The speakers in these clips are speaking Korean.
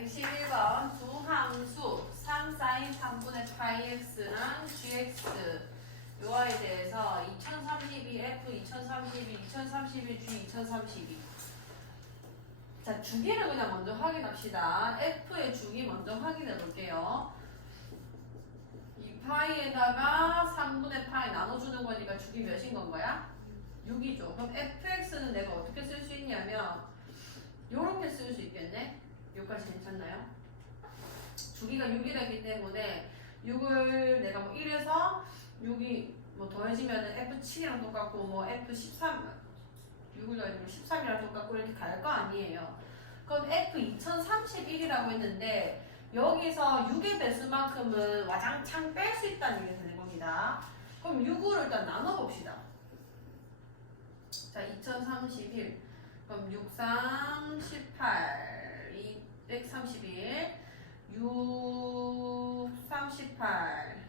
111번 두 함수 3sin 3분의 파이 x랑 gx 요거에 대해서 2032 f, 2032, 2032 g, 2032 자, 주기를 그냥 먼저 확인합시다. f의 주기 먼저 확인해 볼게요. 이 파이에다가 3분의 파이 나눠주는 거니까 주기 몇인 건 거야? 6이죠. 그럼 fx는 내가 어떻게 쓸 수 있냐면 요렇게 쓸 수 있겠네? 여기까지 괜찮나요? 주기가 6이라기 때문에 6을 내가 뭐 1에서 6이 뭐 더해지면 F7이랑 똑같고 뭐 F13 6을 더해주면 13이랑 똑같고 이렇게 갈 거 아니에요. 그럼 F2031이라고 했는데 여기서 6의 배수만큼은 와장창 뺄 수 있다는 얘기가 되는 겁니다. 그럼 6을 일단 나눠봅시다. 자, 2031 그럼 6, 3, 18 231 6, 38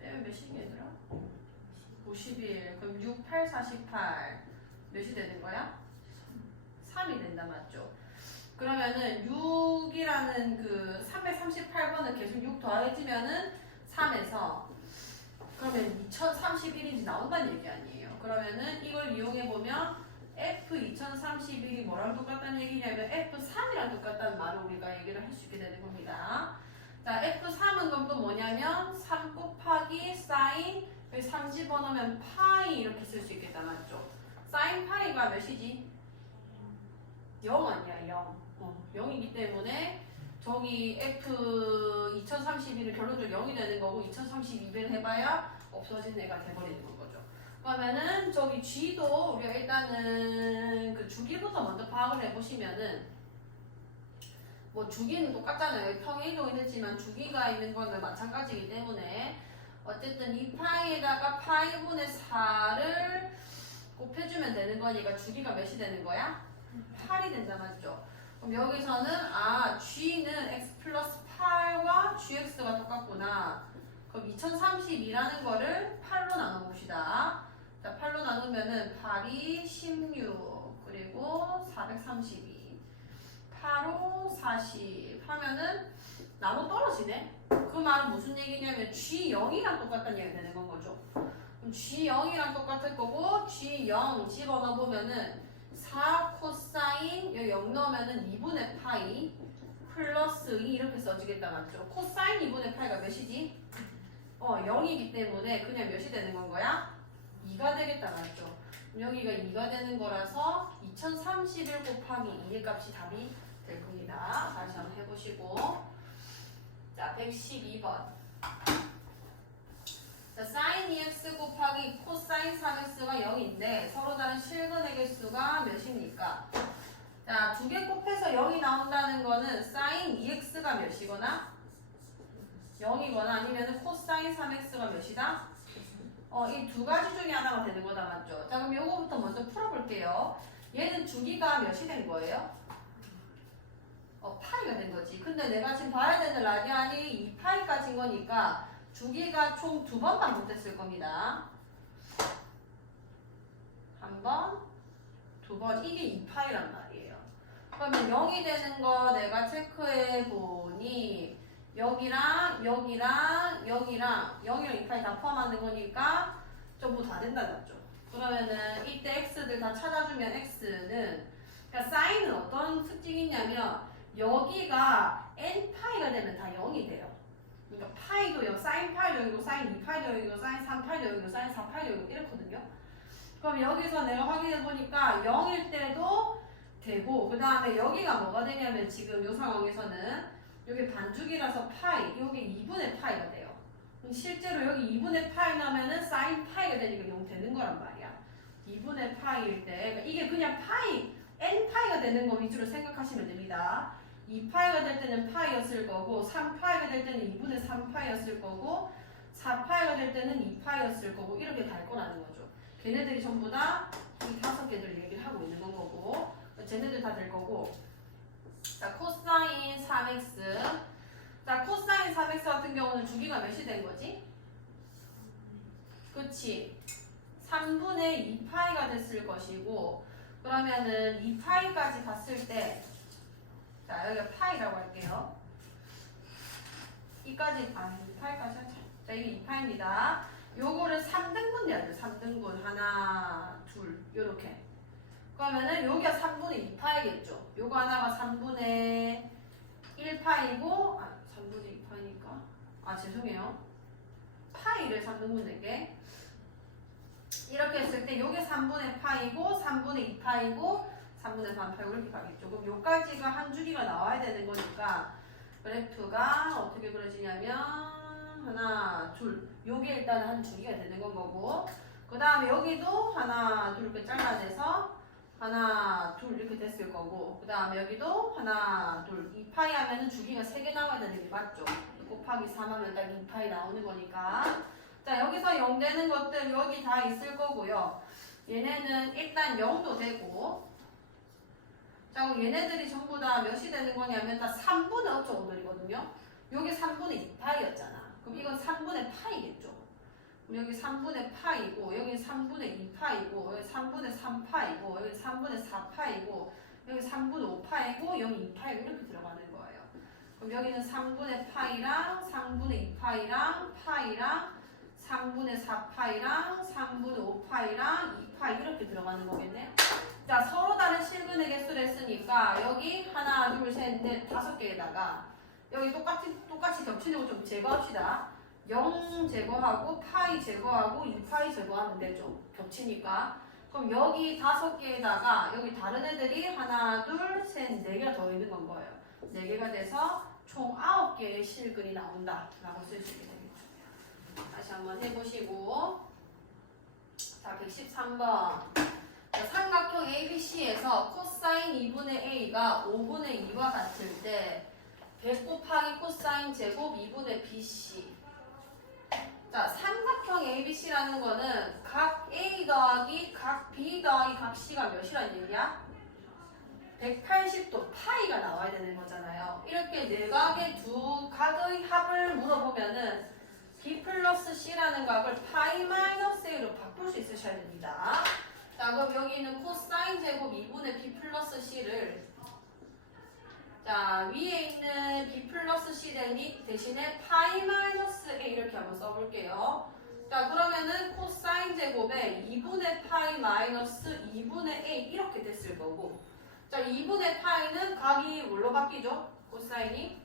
빼면 몇이 얘들아? 51 그럼 6, 8, 48 몇이 되는 거야? 3이 된다 맞죠? 그러면은 6이라는 그 338번을 계속 6 더해지면은 3에서 그러면 2031인지 나온다는 얘기 아니에요. 그러면은 이걸 이용해보면 F2031이 뭐랑 똑같다는 얘기냐면 F3이랑 똑같다는 말을 우리가 얘기를 할 수 있게 되는 겁니다. 자, F3은 그럼 또 뭐냐면 3 곱하기 사인 3 집어넣으면 파이 이렇게 쓸 수 있겠다 맞죠? 사인 파이가 몇이지? 0 아니야 0. 0이기 때문에 저기 F2031은 결론적으로 0이 되는 거고 2032배를 해봐야 없어진 애가 돼버리는 거죠. 그러면은 저기 G도 우리가 일단은 그 주기부터 먼저 파악을 해보시면은 뭐 주기는 똑같잖아요. 평행 이동이 됐지만 주기가 있는 거는 마찬가지이기 때문에 어쨌든 이 파이에다가 파이분의 4를 곱해주면 되는 거니까 주기가 몇이 되는 거야? 8이 된다 맞죠? 그럼 여기서는 G는 x 플러스 8과 gx가 똑같구나. 그럼 2032라는 거를 8로 나눠봅시다. 자, 8로 나누면은 8이 16 그리고 432 8호 40 하면은 나눠 떨어지네. 그 말은 무슨 얘기냐면 G0이랑 똑같다는 얘기가 되는 건 거죠. 그럼 G0이랑 똑같을 거고 G0 집어넣어보면은 4 코사인 여기 0 넣으면은 2분의 파이 플러스 2 이렇게 써지겠다 맞죠? 코사인 2분의 파이가 몇이지? 0이기 때문에 그냥 몇이 되는 건 거야? 2가 되겠다 맞죠? 여기가 2가 되는 거라서 2031 곱하기 2의 값이 답이 될 겁니다. 다시 한번 해보시고 자 112번 자 sin 2x 곱하기 코사인 3x가 0인데 서로 다른 실근의 개수가 몇입니까? 자, 두 개 곱해서 0이 나온다는 거는 sin 2x가 몇이거나 0이거나 아니면 코사인 3x가 몇이다? 이 두 가지 중에 하나가 되는 거다 맞죠? 자, 그럼 요거부터 먼저 풀어볼게요. 얘는 주기가 몇이 된 거예요? 파이가 된 거지. 근데 내가 지금 봐야 되는 라디안이 2파이까지인 거니까 주기가 총 2번 반복됐을 겁니다. 한 번, 2번. 이게 2파이란 말이에요. 그러면 0이 되는 거 내가 체크해 보니 여기랑 0이랑 2파이 다 포함하는 거니까 전부 다 된다는 거죠. 그러면은 이때 x들 다 찾아주면 x는 그러니까 사인은 어떤 특징이 있냐면 여기가 n파이가 되면 다 0이 돼요. 그러니까 파이도 0, 사인 파이도 0이고 사인 2파이도 0이고 사인 3파이도 0이고 사인 4파이도 0이고 이렇거든요. 그럼 여기서 내가 확인해 보니까 0일 때도 되고 그 다음에 여기가 뭐가 되냐면 지금 이 상황에서는 여기 반죽이라서 파이, 여기 2분의 파이가 돼요. 그럼 실제로 여기 2분의 파이 나면은 사인 파이가 되니까 0 되는 거란 말이야. 2분의 파이일 때 그러니까 이게 그냥 파이, n파이가 되는 거 위주로 생각하시면 됩니다. 2파이가 될 때는 파이였을 거고 3파이가 될 때는 2분의 3파이였을 거고 4파이가 될 때는 2파이였을 거고 이렇게 갈 거라는 거죠. 걔네들이 전부 다 이 5개들 얘기를 하고 있는 건 거고 쟤네들 다 될 거고 자 코사인 3x 자 코사인 3x 같은 경우는 주기가 몇이 된 거지? 그치 3분의 2파이가 됐을 것이고 그러면은 2파이까지 갔을 때 자 여기가 파이라고 할게요. 이까지, 2파이까지 하자. 자, 이게 2파입니다. 요거를 3등분 내야 돼요. 3등분. 하나, 둘, 요렇게. 그러면은 여기가 3분의 2파이겠죠. 요거 하나가 3분의 1파이고, 3분의 2파이니까. 죄송해요. 파이를 3등분 낼게. 이렇게 했을 때 요게 3분의 파이고, 3분의 2파이고, 3분의 3파이고 이렇게 가겠죠. 그럼 요까지가 한 줄기가 나와야 되는 거니까 그래프가 어떻게 그려지냐면 하나, 둘. 요게 일단 한 줄기가 되는 건 거고, 그 다음에 여기도 하나, 둘 이렇게 잘라내서 하나, 둘 이렇게 됐을 거고, 그 다음에 여기도 하나, 둘. 2파이 하면은 줄기가 3개 나와야 되는 게 맞죠? 곱하기 3 하면 딱 2파이 나오는 거니까. 자, 여기서 0 되는 것들 여기 다 있을 거고요. 얘네는 일단 0도 되고, 자, 그럼 얘네들이 전부 다 몇이 되는 거냐면 다 3분의 어쩌고들이거든요. 여기 3분의 2파이였잖아. 그럼 이건 3분의 파이겠죠. 그럼 여기 3분의 파이고, 여기 3분의 2파이고, 여기 3분의 3파이고, 여기 3분의 4파이고, 여기 3분의 5파이고, 여기 2파이고 이렇게 들어가는 거예요. 그럼 여기는 3분의 파이랑 3분의 2파이랑 파이랑 3분의 4파이랑 3분의 5파이랑 2파이 이렇게 들어가는 거겠네요. 자, 서로 다른 실근의 개수를 했으니까 여기 하나, 둘, 셋, 넷, 5개에다가 여기 똑같이 겹치는 거 좀 제거합시다. 0 제거하고 파이 제거하고 2파이 제거하면 되죠. 겹치니까. 그럼 여기 5개에다가 여기 다른 애들이 하나, 둘, 셋, 4개가 더 있는 건 거예요. 4개가 돼서 총 9개의 실근이 나온다 라고 쓸 수 있게 되겠죠. 다시 한번 해보시고, 자, 113번. 삼각형 ABC에서 코사인 2분의 A가 5분의 2와 같을 때 100 곱하기 코사인 제곱 2분의 BC. 자, 삼각형 ABC라는 거는 각 A 더하기 각 B 더하기 각 C가 몇이란 얘기야? 180도 파이가 나와야 되는 거잖아요. 이렇게 내각의 두 각의 합을 물어보면은 B 플러스 C라는 각을 파이 마이너스 A로 바꿀 수 있으셔야 됩니다. 자, 그럼 여기 있는 코사인 제곱 2분의 B 플러스 C를, 자, 위에 있는 B 플러스 C 대신에 파이 마이너스 A 이렇게 한번 써볼게요. 자, 그러면은 코사인 제곱에 2분의 파이 마이너스 2분의 A 이렇게 됐을 거고, 자, 2분의 파이는 각이 뭘로 바뀌죠? 코사인이?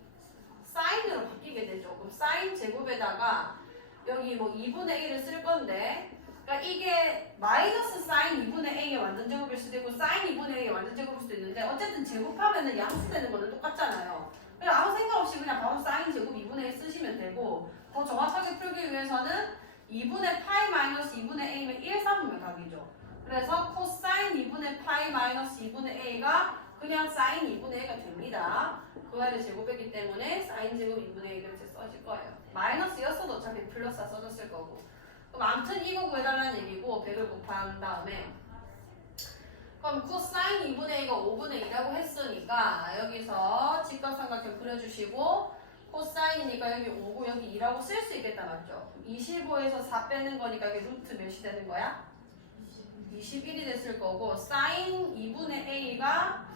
사인으로 바뀌게 되죠. 그럼 사인 제곱에다가 여기 뭐 2분의 1을 쓸 건데, 그러니까 이게 마이너스 사인 2분의 A의 완전 제곱일 수도 있고 사인 2분의 A의 완전 제곱일 수도 있는데 어쨌든 제곱하면은 양수되는 거는 똑같잖아요. 그래서 아무 생각 없이 그냥 바로 사인 제곱 2분의 1 쓰시면 되고, 더 정확하게 풀기 위해서는 2분의 파이 마이너스 2분의 A면 1, 3이면 각이죠. 그래서 코사인 2분의 파이 마이너스 2분의 A가 그냥 사인 2분의 A가 됩니다. 그 아래 제곱했기 때문에 사인 제곱 2분의 A가 이렇게 써질 거예요. 마이너스였어도 어차피 플러스가 써졌을 거고. 그럼 아무튼 이거 구해달라는 얘기고 100을 곱한 다음에, 그럼 코사인 2분의 A가 5분의 2라고 했으니까 여기서 직각삼각형 그려주시고, 코사인이니까 여기 5고 여기 2라고 쓸 수 있겠다 맞죠? 25에서 4 빼는 거니까 여기 루트 몇이 되는 거야? 21이 됐을 거고, 사인 2분의 A가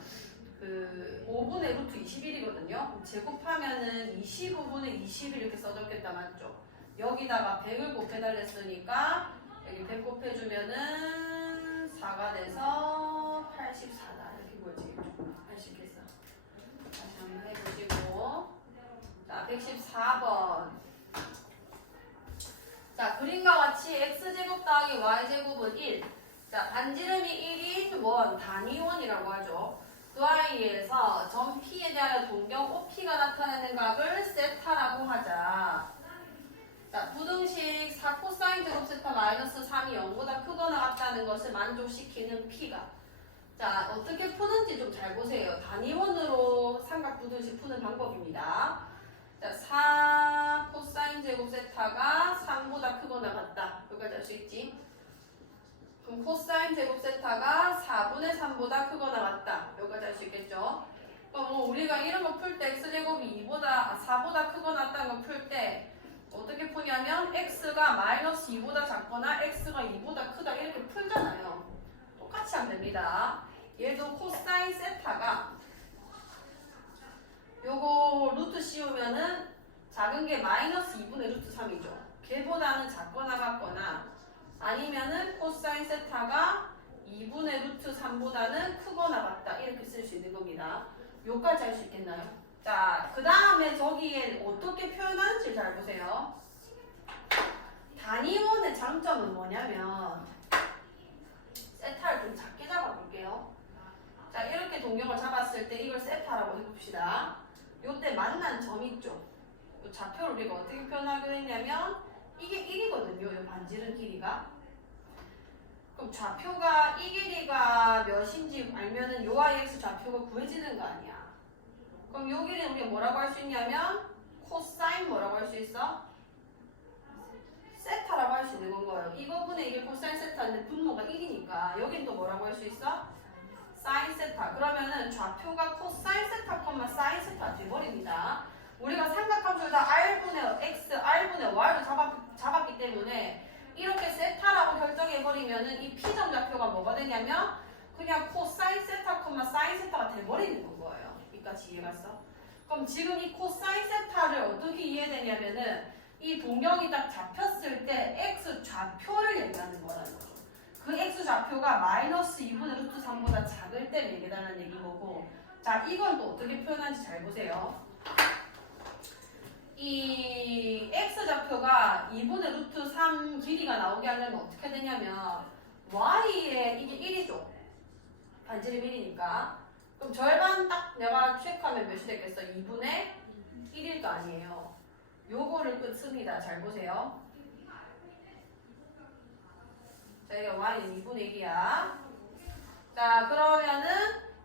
그 5분의 루트 21이거든요. 제곱하면은 25분의 20 이렇게 써졌겠다 맞죠? 여기다가 100을 곱해달랬으니까 여기 100 곱해주면은 4가 돼서 84다 이렇게 보여지겠죠. 80했어. 다시 한번 해보시고, 자, 114번. 자, 그림과 같이 x제곱 더하기 y제곱은 1. 자, 반지름이 1인 원, 단위원이라고 하죠. 그 아이에서 점 P에 대하여 동경 OP가 나타내는 값을 세타라고 하자. 자, 부등식 4 코사인 제곱 세타 마이너스 3이 0보다 크거나 같다는 것을 만족시키는 P가. 자, 어떻게 푸는지 좀 잘 보세요. 단위원으로 삼각 부등식 푸는 방법입니다. 자, 4 코사인 제곱 세타가 3보다 크거나 같다. 여기까지 할 수 있지? 그럼 코사인 제곱 세타가 4분의 3보다 크거나 같다. 여기까지 할 수 있겠죠? 그럼 우리가 이런 거 풀 때 x제곱이 4보다 크거나 같다는 거 풀 때 어떻게 푸냐면 x가 마이너스 2보다 작거나 x가 2보다 크다 이렇게 풀잖아요. 똑같이 하면 됩니다. 얘도 코사인 세타가 게 마이너스 2분의 루트 3이죠. 걔보다는 작거나 같거나 아니면은 코사인 세타가 2분의 루트 3보다는 크거나 같다. 이렇게 쓸 수 있는 겁니다. 요까지 할 수 있겠나요? 자, 그 다음에 저기에 어떻게 표현하는지 잘 보세요. 단위원의 장점은 뭐냐면 세타를 좀 작게 잡아볼게요. 자, 이렇게 동력을 잡았을 때 이걸 세타라고 해봅시다. 요때 만난 점 있죠? 요 좌표를 우리가 어떻게 표현하기로 했냐면 이게 1이거든요. 요 반지름 길이가. 그럼 좌표가 이 길이가 몇인지 알면은 요 IX 좌표가 구해지는 거 아니야. 그럼 요 길이는 우리가 뭐라고 할 수 있냐면 코사인 뭐라고 할 수 있어? 세타라고 할 수 있는 건 거예요. 이거분의 이게 코사인 세타인데 분모가 1이니까 여긴 또 뭐라고 할 수 있어? 사인 세타. 그러면은 좌표가 코사인 세타, 사인 세타 돼버립니다. 우리가 삼각함수를 다 r분의 x, r분의 y로 잡았기 때문에 이렇게 세타라고 결정해버리면은 이 P점 좌표가 뭐가 되냐면 그냥 코사인 세타, 사인 세타가 돼버리는 건 거예요. 여기까지 이해갔어? 그럼 지금 이 코사인 세타를 어떻게 이해되냐면은 이 동경이 딱 잡혔을 때 x 좌표를 얘기하는 거라는 거죠. 그 x 좌표가 마이너스 2분의 루트 3보다 작을 때 얘기해달라는 얘기인 거고, 자, 이건 또 어떻게 표현하는지 잘 보세요. 이 x 좌표가 2분의 루트 3 길이가 나오게 하려면 어떻게 되냐면 y에 이게 1이죠. 반지름 1이니까. 그럼 절반 딱 내가 체크하면 몇이 되겠어? 2분의 1일 거 아니에요. 요거를 씁니다. 잘 보세요. 자, 이게 y는 2분의 1이야. 자, 그러면은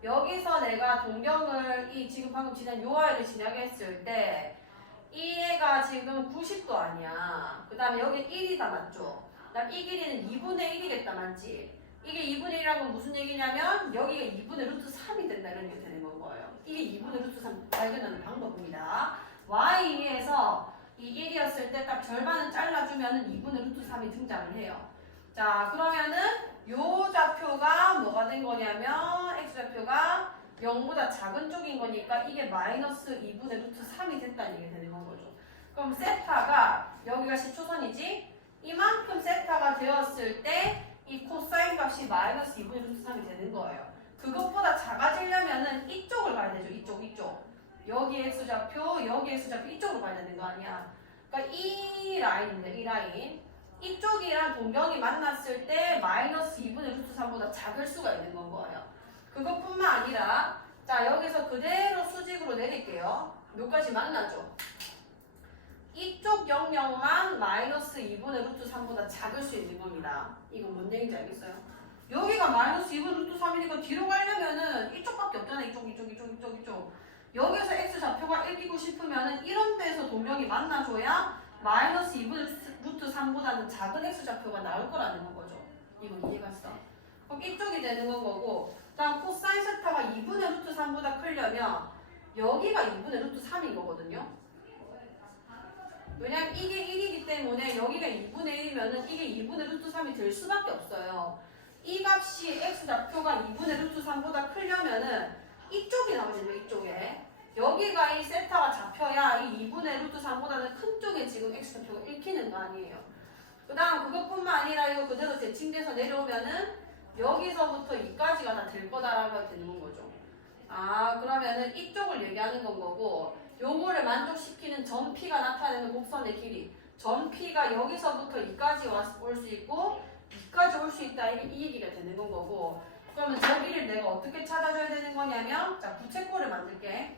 여기서 내가 동경을 지금 방금 지난 요 y를 진행했을 때 이 애가 지금 90도 아니야. 그 다음에 여기 1이다 맞죠? 그 다음 이 길이는 2분의 1이겠다 맞지? 이게 2분의 1이라는 건 무슨 얘기냐면 여기가 2분의 루트 3이 된다 이런 게 되는 거예요. 이게 2분의 루트 3 발견하는 방법입니다. y에서 이 1이었을 때 딱 절반은 잘라주면은 2분의 루트 3이 등장을 해요. 자, 그러면은 요 좌표가 뭐가 된 거냐면 x좌표가 0보다 작은 쪽인 거니까 이게 마이너스 2분의 루트 3이 됐다는 얘기 되는 건 거죠. 그럼 세타가 여기가 10초선이지? 이만큼 세타가 되었을 때 이 코사인 값이 마이너스 2분의 루트 3이 되는 거예요. 그것보다 작아지려면은 이쪽을 가야 되죠. 이쪽. 여기 x좌표, 여기 x좌표 이쪽으로 가야 되는 거 아니야. 그러니까 이 라인인데 이 라인. 이쪽이랑 동경이 만났을 때 마이너스 2분의 루트 3보다 작을 수가 있는 건 거예요. 그것뿐만 아니라 자 여기서 그대로 수직으로 내릴게요. 몇까지 만나죠? 이쪽 영역만 마이너스 2분의 루트 3보다 작을 수 있는 겁니다. 이거 뭔 얘기인지 알겠어요? 여기가 마이너스 2분의 루트 3이니까 뒤로 가려면은 이쪽밖에 없잖아. 이쪽. 여기서 x 좌표가 1이고 싶으면은 이런 데서 동경이 만나줘야 마이너스 2분의 루트 3보다는 작은 x 좌표가 나올 거라는 거죠. 이거 이해갔어? 그럼 이쪽이 되는 건 거고, 다음 코사인 세타가 2분의 루트 3보다 크려면 여기가 2분의 루트 3인 거거든요. 왜냐면 이게 1이기 때문에 여기가 2분의 1이면은 이게 2분의 루트 3이 될 수밖에 없어요. 이 값이 x 좌표가 2분의 루트 3보다 크려면은 이쪽이 나오잖아요. 이쪽에. 여기가 이 세타가 잡혀야 이 2분의 루트 3보다는 큰 쪽에 지금 x 좌표가 읽히는 거 아니에요. 그 다음 그것뿐만 아니라 이거 그대로 대칭돼서 내려오면은 여기서부터 이까지가 다 될 거다라고 되는 거죠. 아, 그러면은 이쪽을 얘기하는 건 거고, 요거를 만족시키는 점 P가 나타내는 곡선의 길이. 점 P가 여기서부터 이까지 올 수 있고, 이까지 올 수 있다. 이 얘기가 되는 건 거고, 그러면 저기를 내가 어떻게 찾아줘야 되는 거냐면, 자, 부채꼴을 만들게.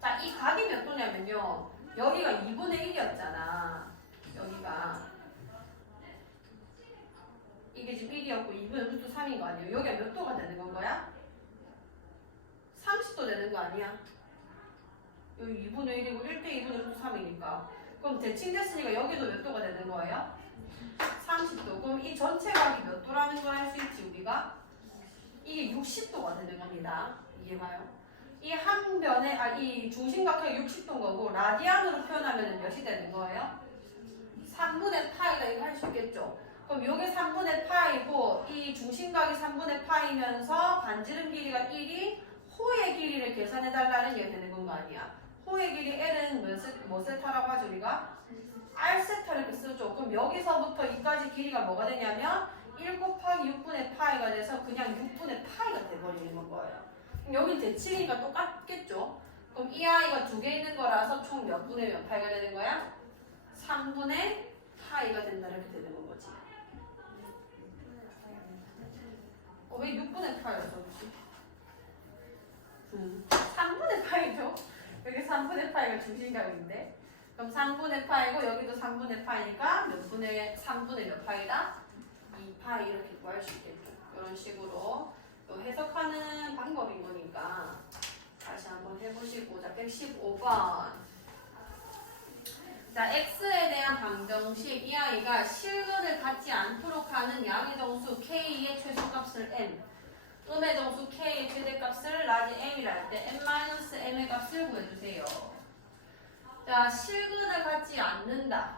자, 이 각이 몇 도냐면요. 여기가 2분의 1이었잖아. 여기가. 이게 지금 1이었고 2분의 루트 3인 거 아니에요? 여기가 몇 도가 되는 건 거야? 30도 되는 거 아니야? 여기 2분의 1이고 1대 2분의 루트 3이니까. 그럼 대칭됐으니까 여기도 몇 도가 되는 거예요? 30도. 그럼 이 전체 각이 몇 도라는 걸 할 수 있지 우리가? 이게 60도가 되는 겁니다. 이해가요? 이 한 변에 이 중심각형이 60도인 거고 라디안으로 표현하면 몇이 되는 거예요? 3분의 파이가 이거 할 수 있겠죠? 그럼 요게 3분의 파이고 이 중심각이 3분의 파이면서 반지름 길이가 1이 호의 길이를 계산해달라는 얘기가 되는 건 거 아니야? 호의 길이 L은 뭐 세타라고 하죠 우리가? R 세타 이렇게 쓰죠. 그럼 여기서부터 이까지 길이가 뭐가 되냐면 1 곱하기 6분의 파이가 돼서 그냥 6분의 파이가 돼버리는 거예요. 그럼 여긴 대칭이니까 똑같겠죠? 그럼 이 아이가 두 개 있는 거라서 총 몇 분의 몇 파이가 되는 거야? 3분의 파이가 된다 이렇게 되는 거지. 왜 6분의 파이라 써주지? 3분의 파이죠? 여기 3분의 파이가 중심각인데 그럼 3분의 파이고 여기도 3분의 파이니까 몇 분의 3분의 몇 파이다? 2파이 이렇게 구할 수 있겠죠. 이런 식으로 또 해석하는 방법인 거니까 다시 한번 해보시고 자 115번 자 x에 대한 방정식 이 아이가 실근을 갖지 않도록 하는 양의 정수 k의 최소값을 m 음의 정수 k의 최대값을 라지 m이라 할 때 m-m의 값을 구해주세요. 자 실근을 갖지 않는다.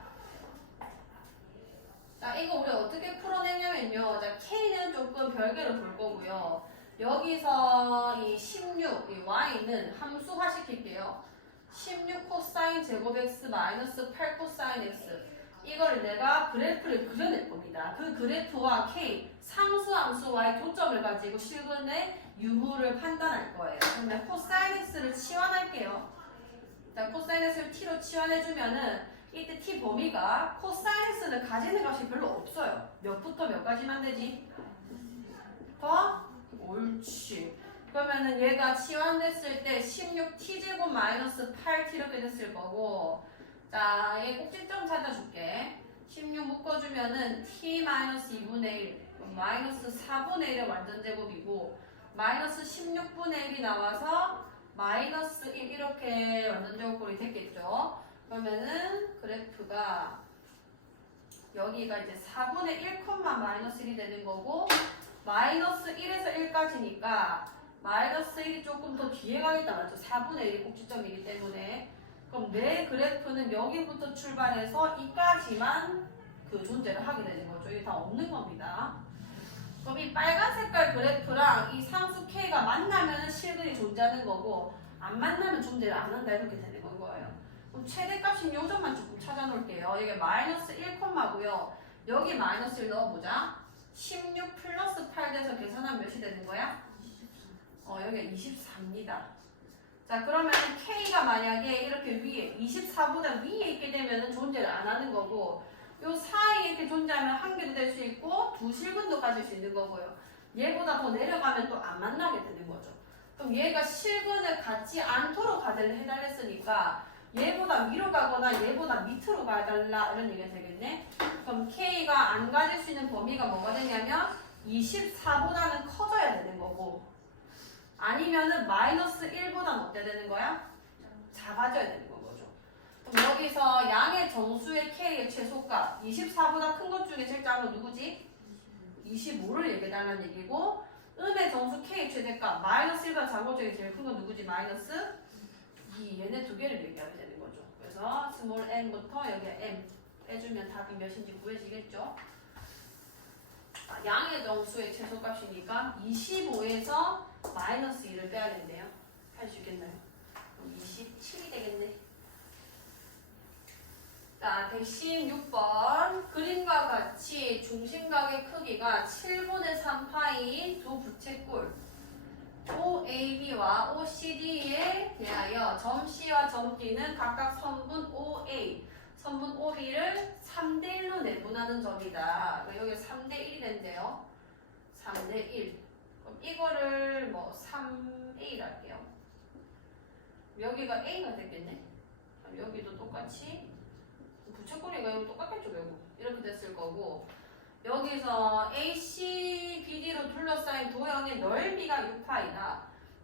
자 이거 우리 어떻게 풀어내냐면요. 자 k는 조금 별개로 볼 거고요. 여기서 이 16, 이 y는 함수화 시킬게요. 16 코사인 제곱 x 마이너스 8 코사인 x 이걸 내가 그래프를 그려낼 겁니다. 그 그래프와 k 상수함수와의 교점을 가지고 실근의 유무를 판단할 거예요. 그러면 코사인 x를 치환할게요. 자 코사인 x를 t로 치환해주면은 이때 t 범위가 코사인 x는 가지는 값이 별로 없어요. 몇부터 몇까지만 되지? 더? 옳지. 그러면은 얘가 치환됐을 때 16t제곱 마이너스 8t 이렇게 됐을 거고 자, 얘 꼭지점 찾아줄게. 16 묶어주면은 t 마이너스 2분의 1 마이너스 4분의 1의 완전 제곱이고 마이너스 16분의 1이 나와서 마이너스 1 이렇게 완전 제곱꼴이 됐겠죠. 그러면은 그래프가 여기가 이제 4분의 1, 마이너스 1이 되는 거고 마이너스 1에서 1까지니까 마이너스 1이 조금 더 뒤에 가겠다 맞죠? 4분의 1이 꼭지점이기 때문에 그럼 내 그래프는 여기부터 출발해서 이까지만 그 존재를 하게 되는 거죠. 이게 다 없는 겁니다. 그럼 이 빨간 색깔 그래프랑 이 상수 K가 만나면 실근이 존재하는 거고 안 만나면 존재를 안 한다 이렇게 되는 건 거예요. 그럼 최대값인 요 점만 조금 찾아 놓을게요. 이게 마이너스 1, 여기 마이너스 1 넣어보자. 16 플러스 8 돼서 계산하면 몇이 되는 거야? 여기가 24입니다. 자 그러면 K가 만약에 이렇게 위에 24보다 위에 있게 되면 존재를 안 하는 거고 요 사이에 이렇게 존재하면 한 개도 될 수 있고 두 실근도 가질 수 있는 거고요. 얘보다 더 내려가면 또 안 만나게 되는 거죠. 그럼 얘가 실근을 갖지 않도록 가드를 해달랬으니까 얘보다 위로 가거나 얘보다 밑으로 가달라 이런 얘기가 되겠네. 그럼 K가 안 가질 수 있는 범위가 뭐가 되냐면 24보다는 커져야 되는 거고 아니면은 마이너스 1보다는 어때야 되는 거야? 작아져야 되는 거죠. 그럼 여기서 양의 정수의 K의 최소값 24보다 큰 것 중에 제일 작은 건 누구지? 25를 얘기해달라는 얘기고 음의 정수 K의 최대값 마이너스 1보다 작은 것 중에 제일 큰 건 누구지? 마이너스 2 얘네 두 개를 얘기하게 되는 거죠. 그래서 스몰 n부터 여기에 m 빼주면 답이 몇인지 구해지겠죠? 양의 정수의 최소값이니까 25에서 마이너스 2를 빼야 된대요. 할 수 있겠나요? 그럼 27이 되겠네. 자, 116번. 그림과 같이 중심각의 크기가 7분의 3파인 두 부채꼴 OAB와 OCD에 대하여 점 C와 점 D는 각각 선분 OA, 선분 OB를 3대1로 내분하는 점이다. 여기 3대1이 된대요. 3대1. 그럼 이거를 뭐 3A 할게요. 여기가 A가 되겠네. 그럼 여기도 똑같이 부채꼴이가 여기 똑같겠죠 결국. 이렇게 됐을 거고 여기서 AC, BD로 둘러싸인 도형의 넓이가 6파이다.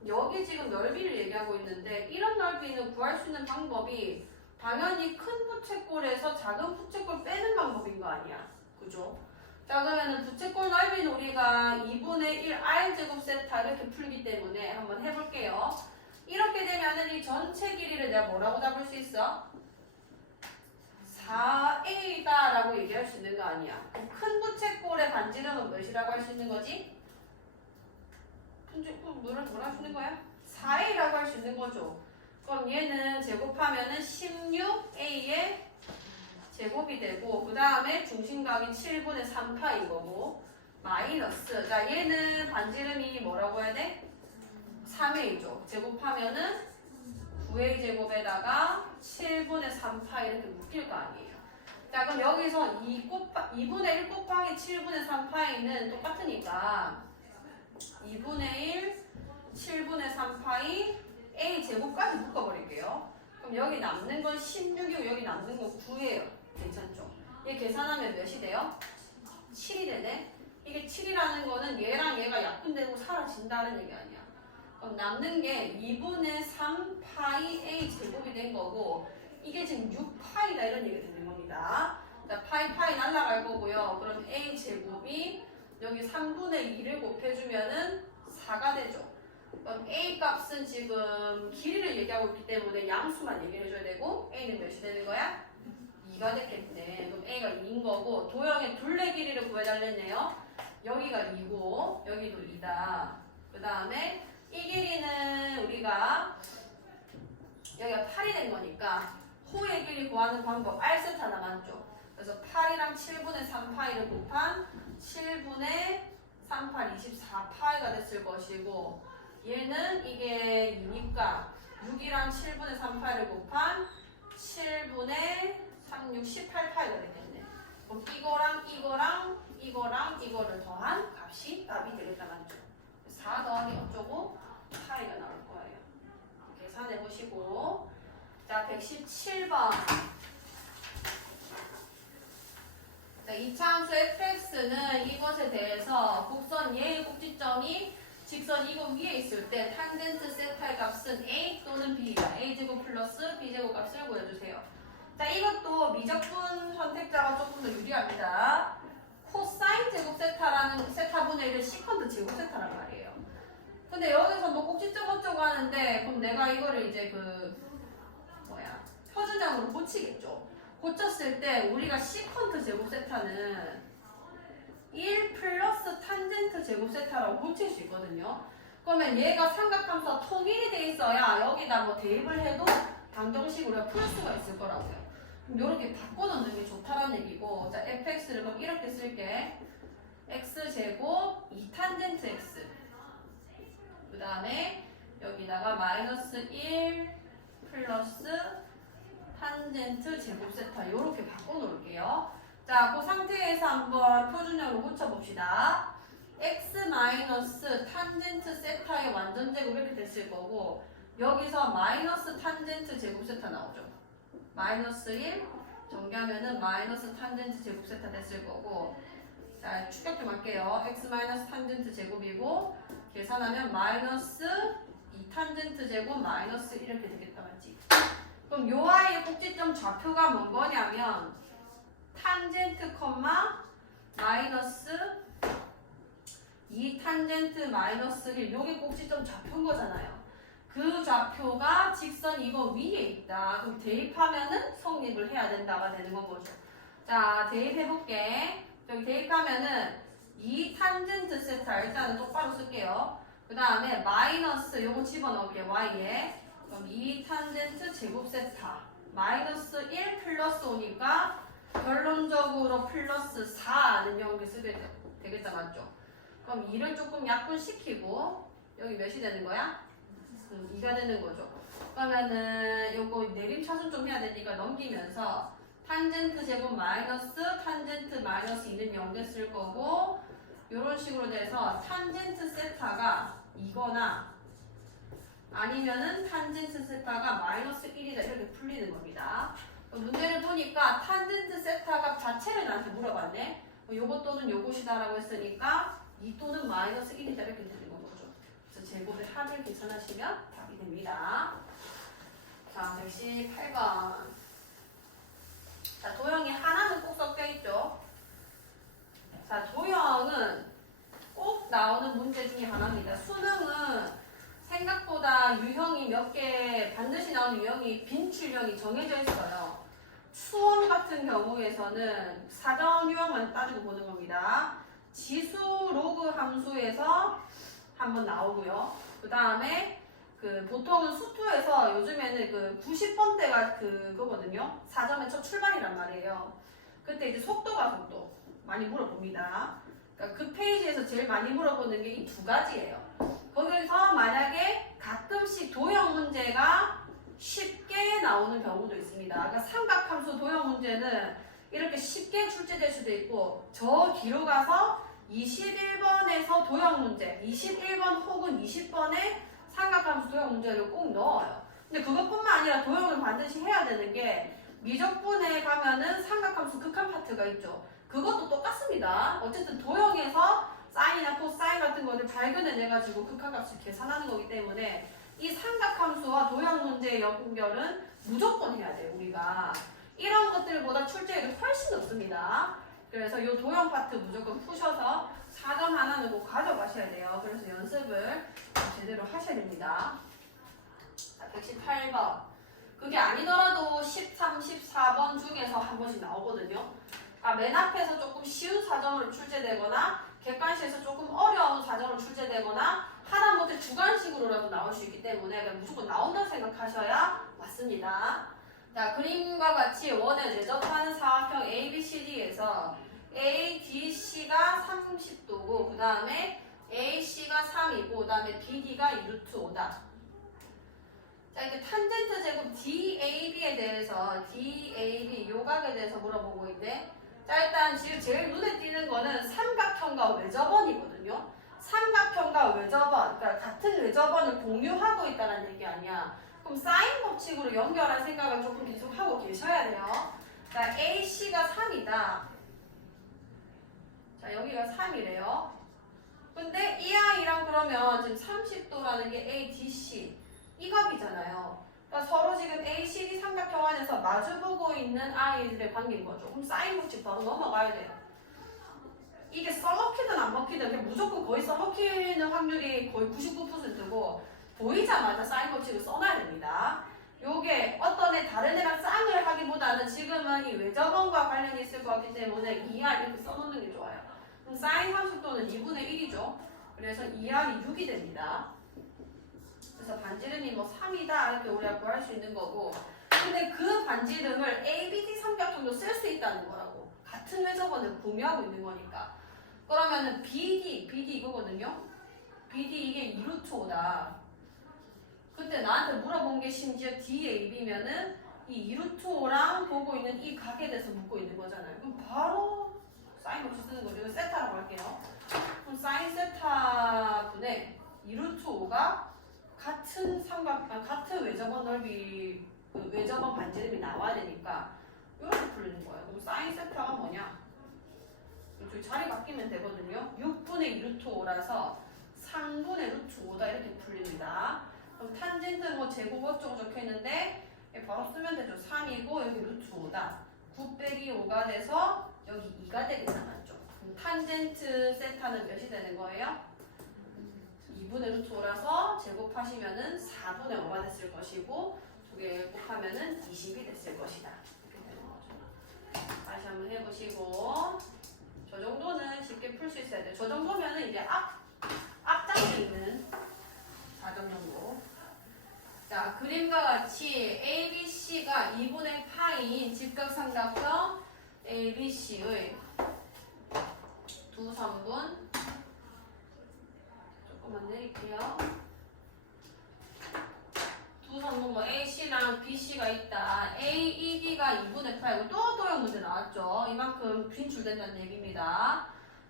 여기 지금 넓이를 얘기하고 있는데 이런 넓이는 구할 수 있는 방법이 당연히 큰 부채꼴에서 작은 부채꼴 빼는 방법인 거 아니야. 그죠? 자 그러면은 부채꼴 넓이는 우리가 2분의 1 R제곱 세타 이렇게 풀기 때문에 한번 해볼게요. 이렇게 되면은 이 전체 길이를 내가 뭐라고 잡을 수 있어? 4A다 라고 얘기할 수 있는 거 아니야. 큰 부채꼴의 반지름은 몇이라고 할 수 있는 거지? 뭐라고 할 수 있는 거야? 4A라고 할 수 있는 거죠. 그럼 얘는 제곱하면은 16a의 제곱이 되고 그 다음에 중심각이 7분의 3파인 거고 마이너스 자 얘는 반지름이 뭐라고 해야 돼? 3a죠. 제곱하면은 9a 제곱에다가 7분의 3파 이렇게 묶일 거 아니에요. 자 그럼 여기서 2분의 1 곱하기 7분의 3파이는 똑같으니까 2분의 1 7분의 3파이 a 제곱까지 묶어버릴게요. 그럼 여기 남는 건 16이고 여기 남는 건 9예요. 괜찮죠? 얘 계산하면 몇이 돼요? 7이 되네. 이게 7이라는 거는 얘랑 얘가 약분되고 사라진다는 얘기 아니야. 그럼 남는 게 2분의 3파이 a 제곱이 된 거고 이게 지금 6파이다 이런 얘기가 되는 겁니다. 자, 파이 날라갈 거고요. 그럼 a 제곱이 여기 3분의 2를 곱해주면은 4가 되죠. 그럼 a 값은 지금 길이를 얘기하고 있기 때문에 양수만 얘기를 해줘야 되고 a는 몇이 되는 거야? 2가 됐겠네. 그럼 a가 2인 거고 도형의 둘레 길이를 구해달랬네요. 여기가 2고 여기도 2다. 그 다음에 이 길이는 우리가 여기가 8이 된 거니까 호의 길이 구하는 방법 R세타 남았죠. 그래서 8이랑 7분의 3파이를 곱한 7분의 3파 24파이가 됐을 것이고 얘는 이게 2니까 6이랑 7분의 3파이를 곱한 7분의 3, 6, 18파이가 되겠네. 그럼 이거랑 이거를 더한 값이 답이 되겠다 맞죠? 4 더하기 어쩌고 8이가 나올 거예요. 계산해 보시고 자 117번 자, 이차함수 fx는 이것에 대해서 곡선 얘의 꼭지점이 직선 이거 위에 있을 때 탄젠트 세타의 값은 a 또는 b다. a제곱 플러스 b제곱 값을 구해주세요. 자 이것도 미적분 선택자가 조금 더 유리합니다. 코사인 제곱 세타라는 세타분의 1을 시컨트 제곱 세타란 말이에요. 근데 여기서 뭐 꼭지점 어쩌고 하는데 그럼 내가 이거를 이제 표준형으로 고치겠죠. 고쳤을 때 우리가 시컨트 제곱 세타는 1 플러스 탄젠트 제곱 세타라고 고칠 수 있거든요. 그러면 얘가 삼각함수와 통일이 돼 있어야 여기다 뭐 대입을 해도 방정식으로 풀 수가 있을 거라고요. 그럼 이렇게 바꿔놓는 게 좋다라는 얘기고 자 fx를 그럼 이렇게 쓸게. x제곱 2탄젠트 x 그 다음에 여기다가 마이너스 1 플러스 탄젠트 제곱 세타 이렇게 바꿔놓을게요. 자, 그 상태에서 한번 표준형으로 고쳐봅시다. x 마이너스 탄젠트 세타의 완전 제곱 이렇게 됐을 거고 여기서 마이너스 탄젠트 제곱 세타 나오죠. 마이너스 1 정리하면은 마이너스 탄젠트 제곱 세타 됐을 거고 자, 축약 좀 할게요. x 마이너스 탄젠트 제곱이고 계산하면 마이너스 2탄젠트 제곱 마이너스 이렇게 되겠다 맞지? 그럼 요 아이의 꼭지점 좌표가 뭔 거냐면 탄젠트 콤마 마이너스 2탄젠트 마이너스 1 요게 꼭지점 좌표인 거잖아요. 그 좌표가 직선 이거 위에 있다. 그럼 대입하면은 성립을 해야 된다가 되는 건 거죠. 자 대입해볼게. 여기 대입하면은 2탄젠트 세타 일단은 똑바로 쓸게요. 그 다음에 마이너스 요거 집어넣을게요. y에 그럼 2탄젠트 제곱 세타 마이너스 1 플러스 5니까 결론적으로 플러스 4는 여기 쓰게 되겠다 맞죠? 그럼 2를 조금 약분시키고 여기 몇이 되는 거야? 2가 되는 거죠. 그러면은 요거 내림 차순 좀 해야 되니까 넘기면서 탄젠트 제곱 마이너스 탄젠트 마이너스 2는 0 됐을 거고 요런 식으로 돼서 탄젠트 세타가 2거나 아니면은 탄젠트 세타가 마이너스 1이다 이렇게 풀리는 겁니다. 문제를 보니까 탄젠트 세타 값 자체를 나한테 물어봤네. 요것 또는 요것이다라고 했으니까 2 또는 마이너스 1이다 이렇게 되는 거죠. 그래서 제곱의 합을 계산하시면 답이 됩니다. 자, 118번. 자, 도형이 하나는 꼭 섞여 있죠. 자, 도형은 꼭 나오는 문제 중에 하나입니다. 수능은 생각보다 유형이 몇 개 반드시 나오는 유형이 빈출형이 정해져 있어요. 수원 같은 경우에서는 사전 유형만 따지고 보는 겁니다. 지수 로그 함수에서 한번 나오고요. 그 다음에 그 보통은 수투에서 요즘에는 그 90번대가 그거거든요. 4점의 첫 출발이란 말이에요. 그때 이제 속도 많이 물어봅니다. 그러니까 그 페이지에서 제일 많이 물어보는 게 이 두 가지예요. 거기서 만약에 가끔씩 도형 문제가 쉽게 나오는 경우도 있습니다. 그러니까 삼각함수 도형 문제는 이렇게 쉽게 출제될 수도 있고 저 뒤로 가서 21번에서 도형 문제, 21번 혹은 20번에 삼각함수 도형 문제를 꼭 넣어요. 근데 그것뿐만 아니라 도형은 반드시 해야 되는 게 미적분에 가면은 삼각함수 극한 파트가 있죠. 그것도 똑같습니다. 어쨌든 도형에서 사인이나 코사인 같은 거를 발견해내가지고 극한값을 계산하는 거기 때문에 이 삼각함수와 도형 문제의 연결은 무조건 해야 돼요. 우리가 이런 것들보다 출제율이 훨씬 높습니다. 그래서 이 도형 파트 무조건 푸셔서 4점 하나는 꼭 가져가셔야 돼요. 그래서 연습을 제대로 하셔야 됩니다. 자, 118번. 그게 아니더라도 13, 14번 중에서 한 번씩 나오거든요. 맨 앞에서 조금 쉬운 사정으로 출제되거나 객관식에서 조금 어려운 사정으로 출제되거나 하다못해 주관식으로라도 나올 수 있기 때문에 무조건 나온다고 생각하셔야 맞습니다. 자, 그림과 같이 원에 내접하는 사각형 ABCD에서 ADC가 30도고 그 다음에 AC가 3이고 그 다음에 BD가 2루트5다. 자, 이제 탄젠트 제곱 DAB에 대해서 DAB 요각에 대해서 물어보고 있는데 자, 일단 지금 제일 눈에 띄는 거는 삼각형과 외접원이거든요. 삼각형과 외접원, 그러니까 같은 외접원을 공유하고 있다는 얘기 아니야. 그럼 사인 법칙으로 연결할 생각을 조금 계속 하고 계셔야 돼요. 자, AC가 3이다. 자, 여기가 3이래요. 근데 이 아이랑 그러면 지금 30도라는 게 ADC 이 값이잖아요. 그러니까 서로 지금 ACD 삼각형 안에서 마주보고 있는 아이들의 관계인 거죠. 그럼 사인 법칙 바로 넘어가야 돼요. 이게 써먹히든 안 먹히든 무조건 거의 써먹히는 확률이 거의 99%고 보이자마자 사인 법칙을 써놔야 됩니다. 요게 어떤 애 다른 애랑 쌍을 하기보다는 지금은 이 외접원과 관련이 있을 것 같기 때문에 2R 이렇게 써놓는 게 좋아요. 그럼 사인 30도는 2분의 1이죠. 그래서 2R이 6이 됩니다. 그래서 반지름이 뭐 3이다 이렇게 우리가 구할 수 있는 거고 근데 그 반지름을 ABD 삼각형도 쓸 수 있다는 거라고. 같은 외접원을 공유하고 있는 거니까. 그러면은 BD 이거거든요. BD 이게 2루트5다. 그때 나한테 물어본 게 심지어 DAB면은 이 2루트5랑 보고 있는 이 각에 대해서 묻고 있는 거잖아요. 그럼 바로 사인 없이 쓰는 거죠. 이거 세타라고 할게요. 그럼 사인 세타 분의 2루트5가 같은 외접원 넓이, 외접원 반지름이 나와야 되니까 이렇게 풀리는 거예요. 그럼 사인 세타가 뭐냐? 저기 자리 바뀌면 되거든요. 6분의 2루트5라서 3분의 루트5다 이렇게 풀립니다. 그럼 탄젠트 뭐 제곱 어쩌고 적혀 있는데 바로 쓰면 되죠. 3이고 여기 루트5다. 9 빼기 5가 돼서 여기 2가 되겠다 맞죠? 그럼 탄젠트 세타는 몇이 되는 거예요? 2분의 루트5라서 제곱하시면은 4분의 5가 됐을 것이고 두 개 곱하면은 20이 됐을 것이다. 이렇게 되는 거죠. 다시 한번 해보시고 저 정도는 쉽게 풀 수 있어야 돼요. 저 정도면은 이제 앞장에 있는 4점 정도. 자, 그림과 같이 ABC가 2분의 파인 직각삼각형 ABC의 두 선분 조금만 내릴게요. 두 선분 뭐 AC랑 BC가 있다. AED가 2분의 파이고 또 도형 문제 나왔죠. 이만큼 빈출된다는 얘기입니다.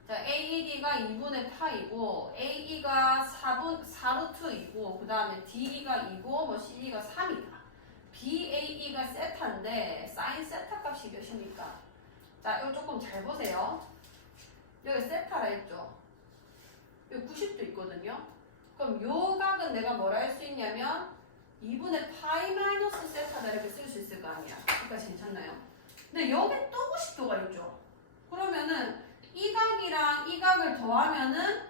자, AED가 2분의 파이고 AE가 4루트이고 그 다음에 DE가 2고 뭐 CE가 3이다. BAE가 세타인데 사인 세타 값이 몇입니까? 자, 이거 조금 잘 보세요. 여기 세타라 했죠. 여기 90도 있거든요. 그럼 요 각은 내가 뭐라 할 수 있냐면 2분의 파이 마이너스 세타다 이렇게 쓸 수 있을 거 아니야. 여기까지 괜찮나요? 근데 여기 또 90도가 있죠. 그러면은 이 각이랑 이 각을 더하면은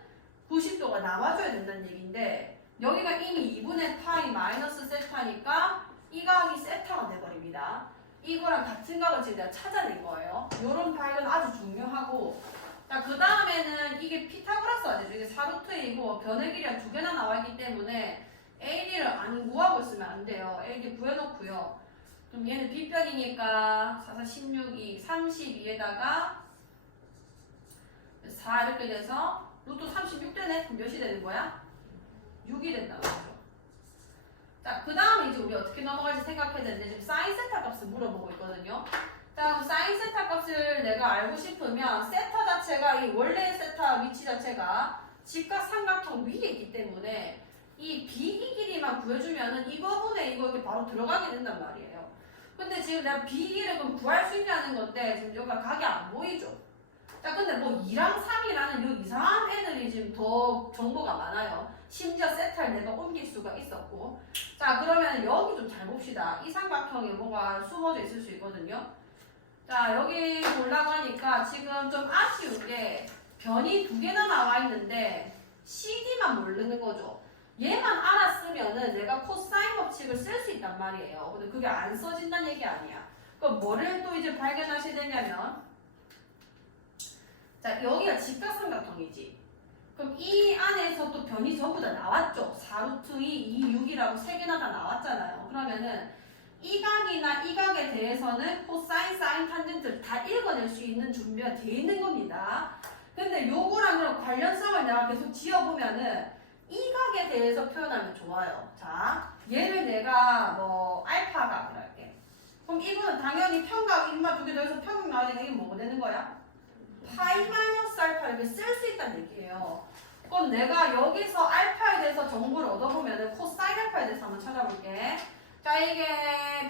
90도가 나와줘야 된다는 얘기인데 여기가 이미 2분의 파이 마이너스 세타니까 이 각이 세타가 돼버립니다. 이거랑 같은 각을 지금 내가 찾아낸 거예요. 이런 발견 아주 중요하고 자, 그 다음에는 이게 피타고라스가 되죠. 이게 4루트이고 변의 길이가 두 개나 나와 있기 때문에 AD를 안 구하고 있으면 안 돼요. AD 구해놓고요. 그럼 얘는 B변이니까 4, 4, 16이 32에다가 4 이렇게 돼서 루트 36 되네? 그럼 몇이 되는 거야? 6이 된다는 거죠. 자, 그 다음에 이제 우리 어떻게 넘어갈지 생각해야 되는데 지금 사인 세타 값을 물어보고 있거든요. 자, 그럼 사인 세타 값을 내가 알고 싶으면 세타 자체가 이 원래 세타 위치 자체가 직각삼각형 위에 있기 때문에 이 B이 길이만 구해주면은 이거분에 이거 이렇게 바로 들어가게 된단 말이에요. 근데 지금 내가 B를 그럼 구할 수 있냐는 건데 지금 여기가 각이 안 보이죠? 자, 근데 뭐 2랑 3이라는 요 이상한 애들이 지금 더 정보가 많아요. 심지어 세타를 내가 옮길 수가 있었고. 자, 그러면 여기 좀 잘 봅시다. 이 삼각형에 뭐가 숨어져 있을 수 있거든요. 자, 여기 보려고 하니까 지금 좀 아쉬운 게 변이 2개나 나와 있는데 CD만 모르는 거죠. 얘만 알았으면은 내가 코사인 법칙을 쓸 수 있단 말이에요. 근데 그게 안 써진다는 얘기 아니야. 그럼 뭐를 또 이제 발견하셔야 되냐면 자, 여기가 직각삼각형이지. 그럼 이 안에서 또 변이 전부 다 나왔죠. 4루트 2, 2, 6이라고 3개나 다 나왔잖아요. 그러면은 이 각이나 이 각에 대해서는 코사인, 사인, 탄젠트를 다 읽어낼 수 있는 준비가 돼 있는 겁니다. 근데 요거랑 그런 관련성을 내가 계속 지어보면은 이 각에 대해서 표현하면 좋아요. 자, 얘를 내가 뭐 알파각을 할게. 그럼 이거는 당연히 평각, 인마 2개 더해서 평각 나오니까 이게 뭐가 되는 거야? 파이 마이너스 알파 이렇게 쓸 수 있다는 얘기예요. 그럼 내가 여기서 알파에 대해서 정보를 얻어보면은 코사인 알파에 대해서 한번 찾아볼게. 자, 이게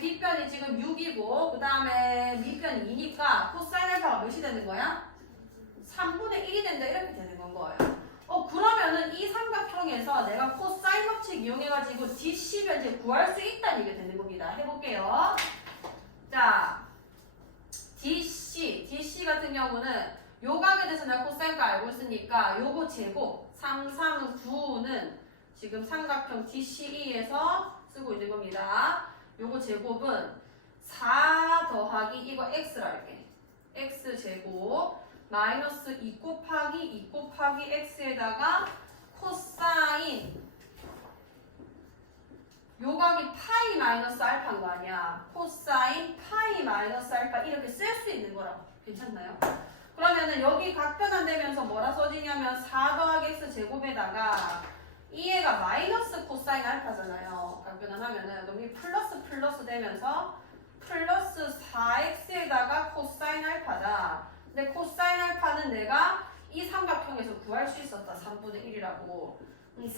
B변이 지금 6이고 그 다음에 B변이 2니까 코사인 알파가 몇이 되는 거야? 3분의 1이 된다 이렇게 되는 건 거예요. 그러면은 이 삼각형에서 내가 코사인 법칙 이용해가지고 DC 변제 구할 수 있다는 얘기가 되는 겁니다. 해볼게요. 자, DC 같은 경우는 요 각에 대해서 내가 코사인과 알고 있으니까 요거 제곱 3, 3, 9는 지금 삼각형 DCE에서 쓰고 있는 겁니다. 요거 제곱은 4 더하기 이거 x라 할게. x 제곱 마이너스 2 곱하기 2 곱하기 x에다가 코사인 요 각이 파이 마이너스 알파인 거 아니야. 코사인 파이 마이너스 알파 이렇게 쓸 수 있는 거라고. 괜찮나요? 그러면은 여기 각 변환되면서 뭐라 써지냐면 4 더하기 x 제곱에다가 이 애가 마이너스 코사인 알파잖아요. 각 변환하면은 그럼 이 플러스 플러스 되면서 플러스 4x에다가 코사인 알파다. 근데 코사인 알파는 내가 이 삼각형에서 구할 수 있었다. 3분의 1이라고.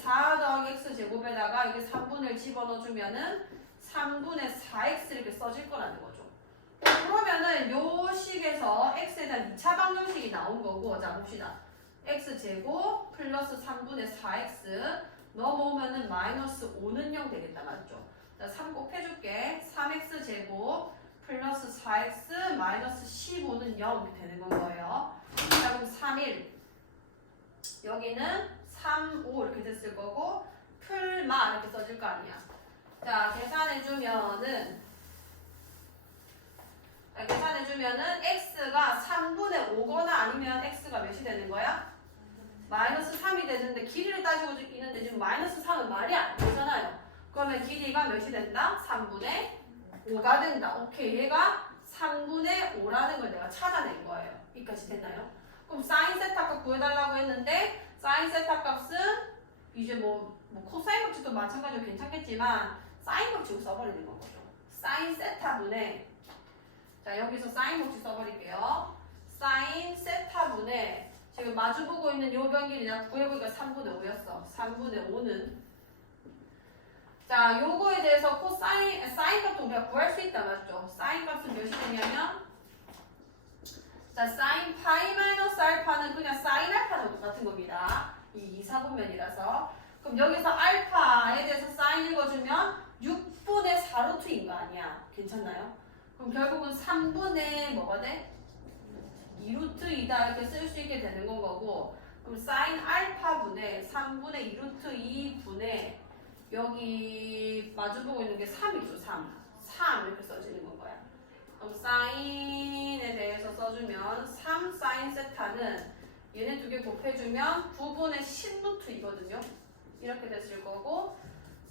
4 더하기 x 제곱에다가 이게 3분의 1 집어넣어주면은 3분의 4x 이렇게 써질 거라는 거죠. 그러면은 요 식에서 x에 대한 2차 방정식이 나온 거고, 자 봅시다. x 제곱 플러스 3분의 4x 넘어오면은 마이너스 5는 0 되겠다. 맞죠? 자, 3 곱해줄게. 3x 제곱 플러스 4x 마이너스 15는 0 이렇게 되는 건 거예요. 자, 그럼 3, 1 여기는 3, 5 이렇게 됐을 거고 풀마 이렇게 써질 거 아니야. 자, 계산해주면은 x가 3분의 5거나 아니면 x가 몇이 되는 거야? 마이너스 3이 되는데 길이를 따지고 있는데 지금 마이너스 3은 말이 안 되잖아요. 그러면 길이가 몇이 된다? 3분의 5가 된다. 오케이, 얘가 3분의 5라는 걸 내가 찾아낸 거예요. 여기까지 됐나요? 그럼 사인 세타 값 구해달라고 했는데 사인 세타 값은 이제 뭐 코사인 법칙도 마찬가지로 괜찮겠지만 사인 법칙을 써버리는 건 거죠. 사인 세타분의 자, 여기서 사인 법칙 써버릴게요. 사인 세타분의 지금 마주보고 있는 요 변길이 내가 구해보니까 3분의 5였어. 3분의 5는 자, 요거에 대해서 사인 값도 우리가 구할 수 있다. 맞죠? 사인 값은 몇이 되냐면 자, 사인 파이 마이너스 알파는 그냥 사인 알파랑 똑같은 겁니다. 이 2사분면이라서. 그럼 여기서 알파에 대해서 사인 읽어주면 6분의 4루트인 거 아니야. 괜찮나요? 그럼 결국은 3분의 뭐가 돼? 2루트이다 이렇게 쓸 수 있게 되는 건 거고, 그럼 사인 알파분의 3분의 2루트 2분의 여기 마주보고 있는 게 3이죠. 3 이렇게 써지는 건 거야. 그럼 사인에 대해서 써주면 3 사인 세타는 얘네 두 개 곱해주면 9분의 10루트이거든요. 이렇게 됐을 거고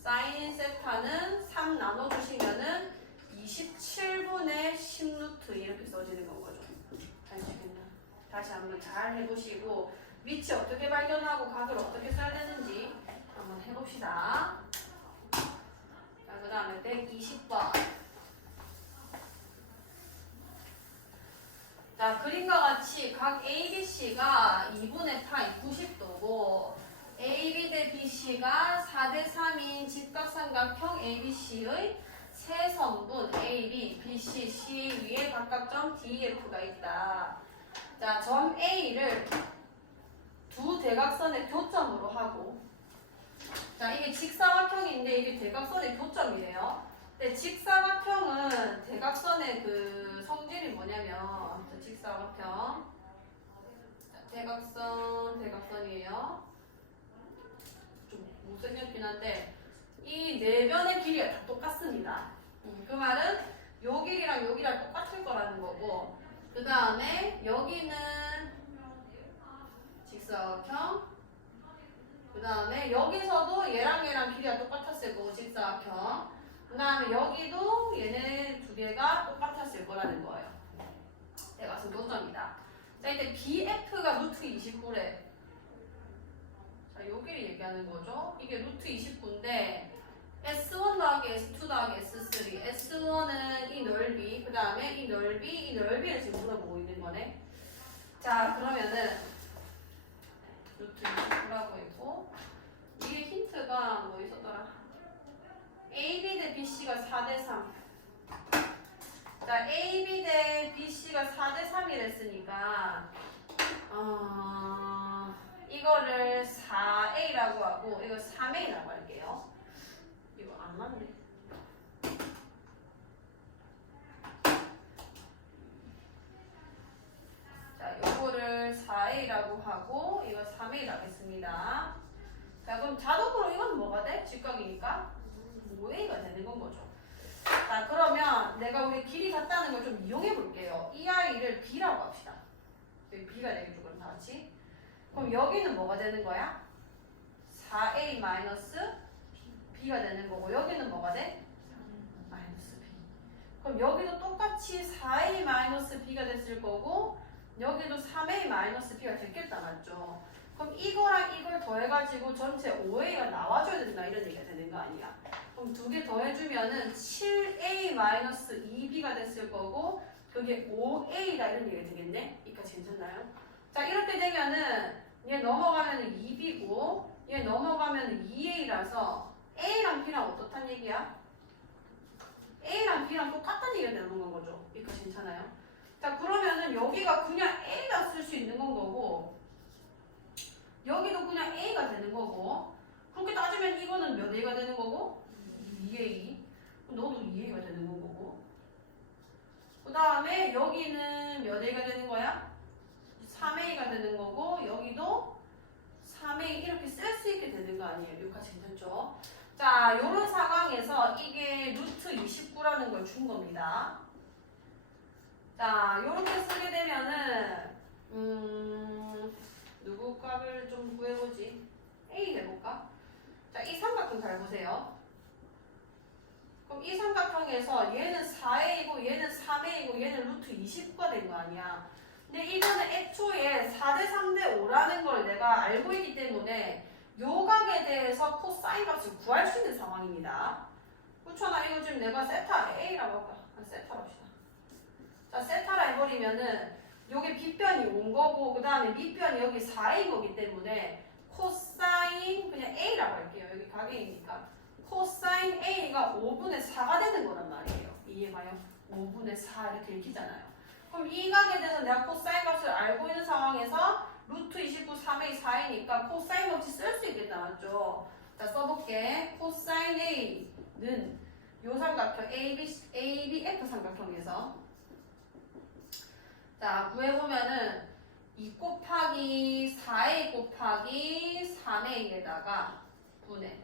사인 세타는 3 나눠주시면은 27분의 10루트 이렇게 써지는 건 거죠. 아시겠나? 다시 한번 잘 해보시고 위치 어떻게 발견하고 각을 어떻게 써야 되는지 한번 해봅시다. 자, 그 다음에 120번. 자, 그림과 같이 각 ABC가 2분의 파이 90도고 AB 대 BC가 4대 3인 직각삼각형 ABC의 세 선분 AB, BC, C 위에 각각 점 DF가 있다. 자, 점 A를 두 대각선의 교점으로 하고, 자, 이게 직사각형인데 이게 대각선의 교점이래요. 근데 직사각형은 대각선의 그 성질이 뭐냐면, 직사각형, 대각선이에요. 좀 못생겼긴 한데 이 네 변의 길이가 다 똑같습니다. 그 말은 요 길이랑 요 길이랑 똑같을 거라는 거고, 그 다음에 여기는 직사각형, 그 다음에 여기서도 얘랑 길이가 똑같았을 거고 직사각형, 그 다음에 여기도 얘네 두 개가 똑같았을 거라는 거예요. 대각선 교점이다. 자, 이제 BF가 루트 29래. 자, 요 길이 얘기하는 거죠. 이게 루트 29인데 S1 더하기 S2 더하기 S3. S1은 이 넓이, 그 다음에 이 넓이를 지금 물어보고 있는 거네. 자, 그러면은 루트 29라고 했고, 이게 힌트가 뭐 있었더라? AB 대 BC가 4대 3. 자, AB 대 BC가 4대 3이랬으니까 이거를 4A라고 하고 이거 3A라고 할게요. 이거 안 맞네. 자, 요거를 4A라고 하고 이거 3A라고 했습니다. 자, 그럼 자동으로 이건 뭐가 돼? 직각이니까 5A가 되는 건 거죠. 자, 그러면 내가 우리 길이 같다는 걸 좀 이용해 볼게요. 이 아이를 B라고 합시다. 여기 B가 되겠죠, 그럼 다 같이. 그럼 여기는 뭐가 되는 거야? 4A 마이너스 B가 되는 거고, 여기는 뭐가 돼? 마이너스 B. 그럼 여기도 똑같이 4A 마이너스 B가 됐을 거고, 여기도 3A 마이너스 B가 됐겠다, 맞죠? 그럼 이거랑 이걸 더해가지고 전체 5A가 나와줘야 된다, 이런 얘기가 되는 거 아니야? 그럼 두 개 더해주면은 7A 마이너스 2B가 됐을 거고, 그게 5A다, 이런 얘기가 되겠네? 여기까지 괜찮나요? 자, 이렇게 되면은 얘 넘어가면은 2B고, 얘 넘어가면은 2A라서 A랑 B랑 어떻단 얘기야? A랑 B랑 똑같다는 얘기가 되는 거죠. 여기까지 괜찮아요? 자, 그러면은 여기가 그냥 A가 쓸 수 있는 건 거고, 여기도 그냥 A가 되는 거고, 그렇게 따지면 이거는 몇 A가 되는 거고? 2A. 너도 2A가 되는 건 거고. 그 다음에 여기는 몇 A가 되는 거야? 3A가 되는 거고, 여기도 3A 이렇게 쓸 수 있게 되는 거 아니에요? 여기까지 괜찮죠? 자, 요런 상황에서 이게 루트 29라는 걸 준 겁니다. 자, 요렇게 쓰게 되면은 누구 값을 좀 구해보지? A 해볼까? 자, 이 삼각형 잘 보세요. 그럼 이 삼각형에서 얘는 4A이고 얘는 3A이고 얘는 루트 29가 된 거 아니야. 근데 이거는 애초에 4대 3대 5라는 걸 내가 알고 있기 때문에 요 각에 대해서 코사인 값을 구할 수 있는 상황입니다. 그렇잖아. 이거 지금 내가 세타 A라고 할까? 세타로 합시다. 자, 세타라 해버리면은 요게 B변이 온 거고 그 다음에 밑변이 여기 4인 거기 때문에 코사인 그냥 A라고 할게요. 여기 가게이니까 코사인 A가 5분의 4가 되는 거란 말이에요. 이해가요? 5분의 4 이렇게 읽히잖아요. 그럼 이 각에 대해서 내가 코사인 값을 알고 있는 상황에서 루트 29, 3A, 4이니까 코사인 값이 쓸 수 있겠다, 맞죠? 자, 써볼게. 코사인 A는 요 삼각형 ABF 삼각형에서 자, 구해보면은 2 곱하기 4A 곱하기 3A에다가 분해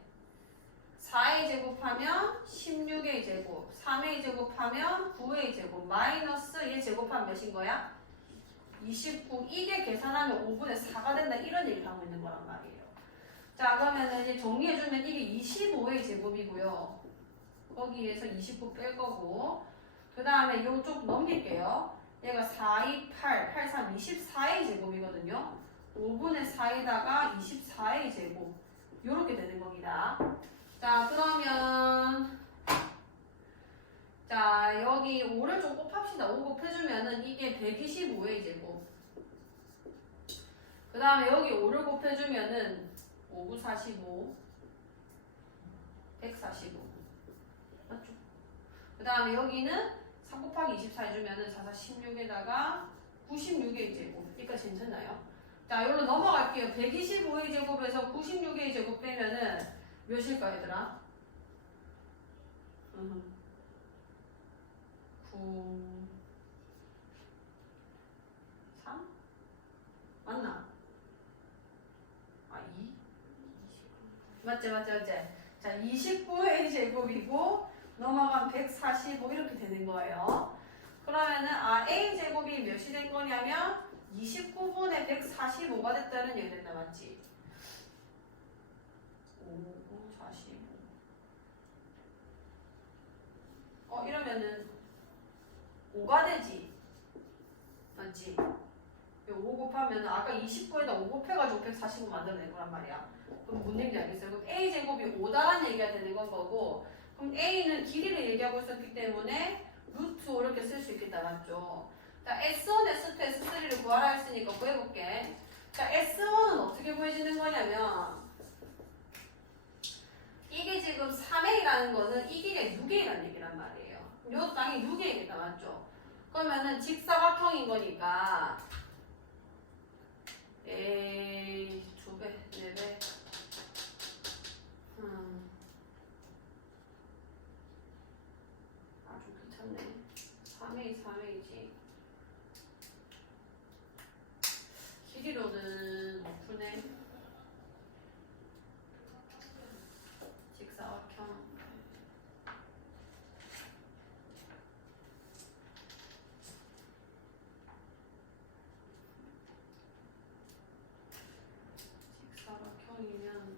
4A 제곱하면 16A 제곱 3A 제곱하면 9A 제곱 마이너스 얘 제곱하면 몇인 거야? 29. 이게 계산하면 5분의 4가 된다 이런 얘기를 하고 있는 거란 말이에요. 자, 그러면은 이제 정리해주면 이게 25의 제곱이고요. 거기에서 29 뺄 거고. 그 다음에 요쪽 넘길게요. 얘가 4, 2, 8, 8, 3, 24의 제곱이거든요. 5분의 4에다가 24의 제곱. 요렇게 되는 겁니다. 자, 그러면 자, 여기 5를 좀 곱합시다. 5 곱해주면은 이게 125의 제곱. 그 다음에 여기 5를 곱해주면은 5, 9, 45, 145. 맞죠? 그 다음에 여기는 3 곱하기 24 해주면은 4, 4, 16에다가 96의 제곱. 여기까지 괜찮나요? 자, 여기로 넘어갈게요. 125의 제곱에서 96의 제곱 빼면은 몇일까, 얘들아? 9, 3? 맞나? 아, 2? 맞지. 자, 29의 제곱이고 넘어간 145 이렇게 되는 거예요. 그러면은 A 제곱이 몇이 된 거냐면 29분의 145가 됐다는 얘기 된다. 맞지? 5, 45. 이러면은 5가 되지. 맞지? 5 곱하면 아까 29에다 5 곱해가지고 145 만들어낸 거란 말이야. 그럼 뭔 얘기인지 알겠어요? 그럼 A제곱이 5다라는 얘기가 되는 건 거고, 그럼 A는 길이를 얘기하고 있었기 때문에 루트 5 이렇게 쓸 수 있겠다. 맞죠? 자, S1, S2, S3를 구하라 했으니까 구해볼게. 자, S1은 어떻게 구해지는 거냐면 이게 지금 3A라는 거는 이 길이가 6A라는 얘기란 말이에요. 요 땅이 6A겠다. 맞죠? 그러면은 직사각형인 거니까 A 2배, 4배. 좀 괜찮네. 3A, 3A지. 길이로는 못 푸네. 직사각형. 직사각형이면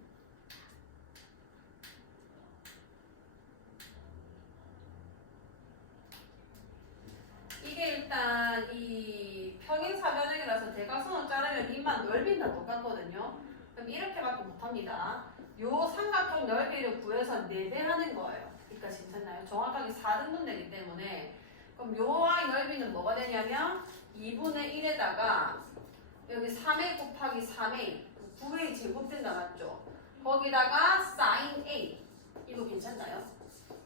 이게 일단 이 평행사변형이라서 대각선을 자르면 이만 넓이는 다 똑같거든요. 그럼 이렇게밖에 못합니다. 요 삼각형 넓이를 구해서 4배 하는 거예요. 그러니까 괜찮나요? 정확하게 4등분 되기 때문에 그럼 요 y 넓이는 뭐가 되냐면 2분의 1에다가 여기 3a 곱하기 3a 9a 제곱된다. 맞죠? 거기다가 sin a 이거 괜찮나요?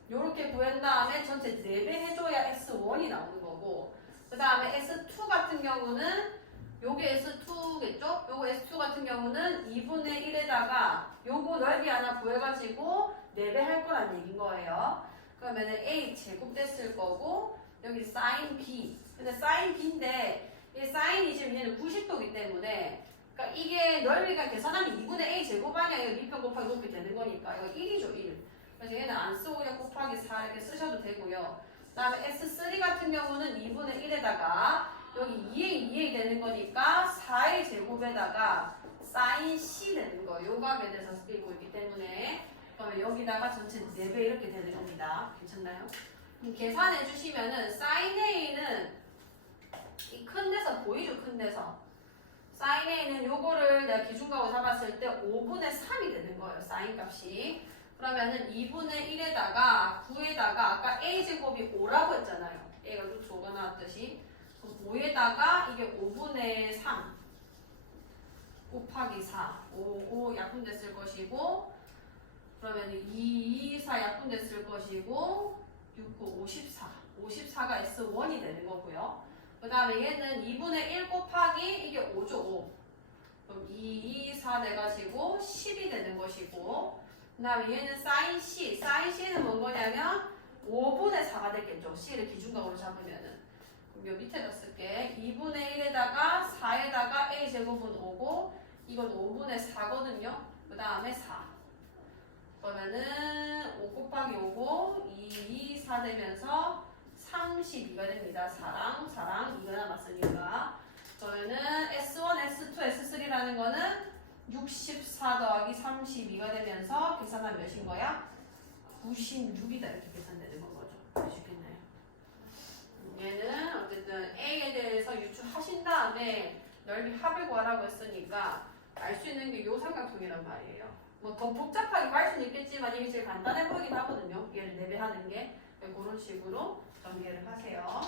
요렇게 구한 다음에 전체 4배 해줘야 S1이 나오는 거고, 그 다음에 S2 같은 경우는 요게 S2겠죠? 요거 S2 같은 경우는 2분의 1에다가 요거 넓이 하나 구해가지고 4배 할 거란 얘기인 거예요. 그러면은 A 제곱 됐을 거고, 여기 sin B. 근데 sin B인데 이 sin이 지금 얘는 90도기 때문에, 그러니까 이게 넓이가 계산하면 2분의 A 제곱 아니야. 이거 밑변 곱하기 높이 되는 거니까 이거 1이죠, 1. 그래서 얘는 안 쓰고 그냥 곱하기 4 이렇게 쓰셔도 되고요. 그 다음에 S3 같은 경우는 2분의 1에다가 여기 2A 되는 거니까 4의 제곱에다가 sin C 되는 거. 요 값에 대해서 쓰고 있기 때문에 그러면 여기다가 전체 4배 이렇게 되는 겁니다. 괜찮나요? 그럼 계산해 주시면은 sin A는 이 큰 데서 보이죠? 큰 데서. sin A는 요거를 내가 기준값으로 잡았을 때 5분의 3이 되는 거예요. sin 값이. 그러면은 2분의 1에다가 9에다가 아까 a제곱이 5라고 했잖아요. a가 루트 5가 나왔듯이. 그럼 5에다가 이게 5분의 3 곱하기 4. 5 약분됐을 것이고, 그러면 2, 4 약분됐을 것이고, 6, 9, 54. 54가 S1이 되는 거고요. 그 다음에 얘는 2분의 1 곱하기 이게 5죠. 5. 그럼 2, 4 돼가지고 10이 되는 것이고, 그 다음에 얘는 sin C. sin C는 뭔 거냐면 5분의 4가 됐겠죠. C를 기준각으로 잡으면은. 그럼 요 밑에다 쓸게. 2분의 1에다가 4에다가 A제곱은 5고, 이건 5분의 4거든요. 그 다음에 4. 그러면은 5 곱하기 5고, 2, 4 되면서 32가 됩니다. 4랑 2가 남았으니까. 그러면은 S1, S2, S3라는 거는 64 더하기 32가 되면서 계산하면 몇인 거야? 96이다 이렇게 계산되는 건 거죠. 아시겠나요? 얘는 어쨌든 A에 대해서 유추하신 다음에 넓이 합을 구하라고 했으니까 알 수 있는 게 이 삼각형이란 말이에요. 뭐 더 복잡하게 갈 수는 있겠지만 이게 제일 간단해 보이긴 하거든요. 얘를 내배하는 게 그런 식으로 정리를 하세요.